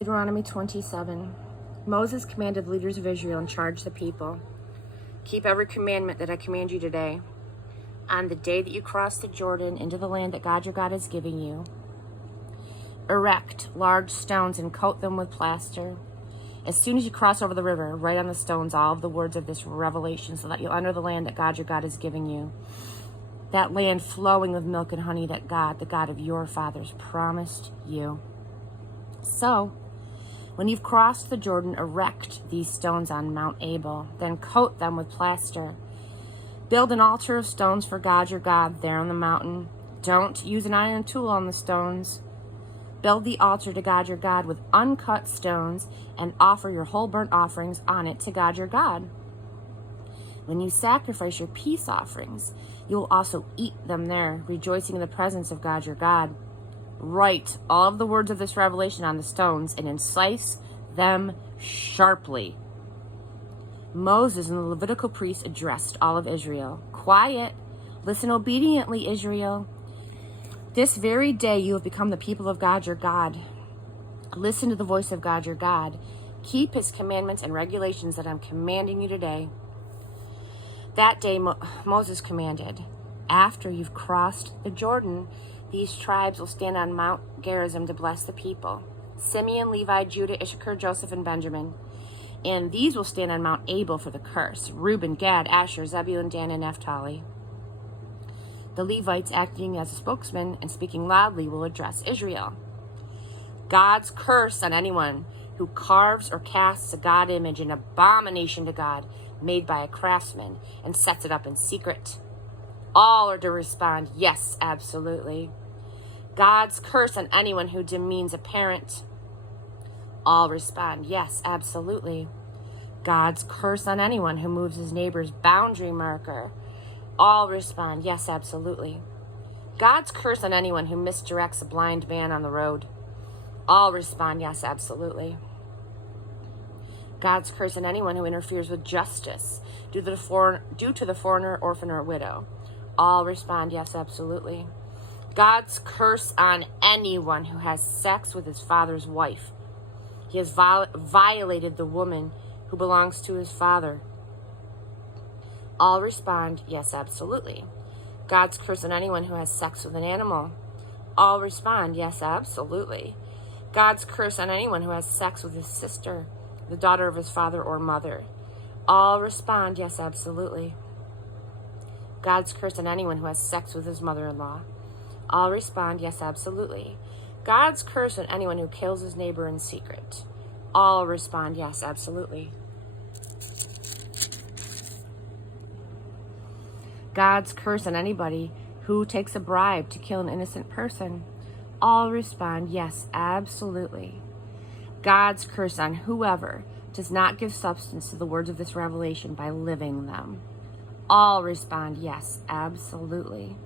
Deuteronomy 27. Moses commanded the leaders of Israel and charged the people, "Keep every commandment that I command you today. On the day that you cross the Jordan into the land that God your God is giving you, erect large stones and coat them with plaster. As soon as you cross over the river, write on the stones all of the words of this revelation so that you'll enter the land that God your God is giving you, that land flowing with milk and honey that God, the God of your fathers, promised you. So, when you've crossed the Jordan, erect these stones on Mount Abel, then coat them with plaster. Build an altar of stones for God your God there on the mountain. Don't use an iron tool on the stones. Build the altar to God your God with uncut stones and offer your whole burnt offerings on it to God your God. When you sacrifice your peace offerings, you will also eat them there, rejoicing in the presence of God your God. Write all of the words of this revelation on the stones and incise them sharply." Moses and the Levitical priests addressed all of Israel. "Quiet, listen obediently, Israel. This very day you have become the people of God your God. Listen to the voice of God your God. Keep his commandments and regulations that I'm commanding you today." That day Moses commanded, "After you've crossed the Jordan, these tribes will stand on Mount Gerizim to bless the people: Simeon, Levi, Judah, Issachar, Joseph, and Benjamin. And these will stand on Mount Abel for the curse: Reuben, Gad, Asher, Zebulun, Dan, and Naphtali." The Levites, acting as a spokesman and speaking loudly, will address Israel. "God's curse on anyone who carves or casts a God image, an abomination to God, made by a craftsman, and sets it up in secret." All are to respond, "Yes, absolutely." "God's curse on anyone who demeans a parent." All respond, "Yes, absolutely." "God's curse on anyone who moves his neighbor's boundary marker." All respond, "Yes, absolutely." "God's curse on anyone who misdirects a blind man on the road." All respond, "Yes, absolutely." "God's curse on anyone who interferes with justice due to the foreigner, orphan, or widow." All respond, "Yes, absolutely." "God's curse on anyone who has sex with his father's wife. He has violated the woman who belongs to his father." All respond, "Yes, absolutely." "God's curse on anyone who has sex with an animal." All respond, "Yes, absolutely." "God's curse on anyone who has sex with his sister, the daughter of his father or mother." All respond, "Yes, absolutely." "God's curse on anyone who has sex with his mother-in-law." All respond, "Yes, absolutely." "God's curse on anyone who kills his neighbor in secret." All respond, "Yes, absolutely." "God's curse on anybody who takes a bribe to kill an innocent person." All respond, "Yes, absolutely." "God's curse on whoever does not give substance to the words of this revelation by living them." All respond, "Yes, absolutely."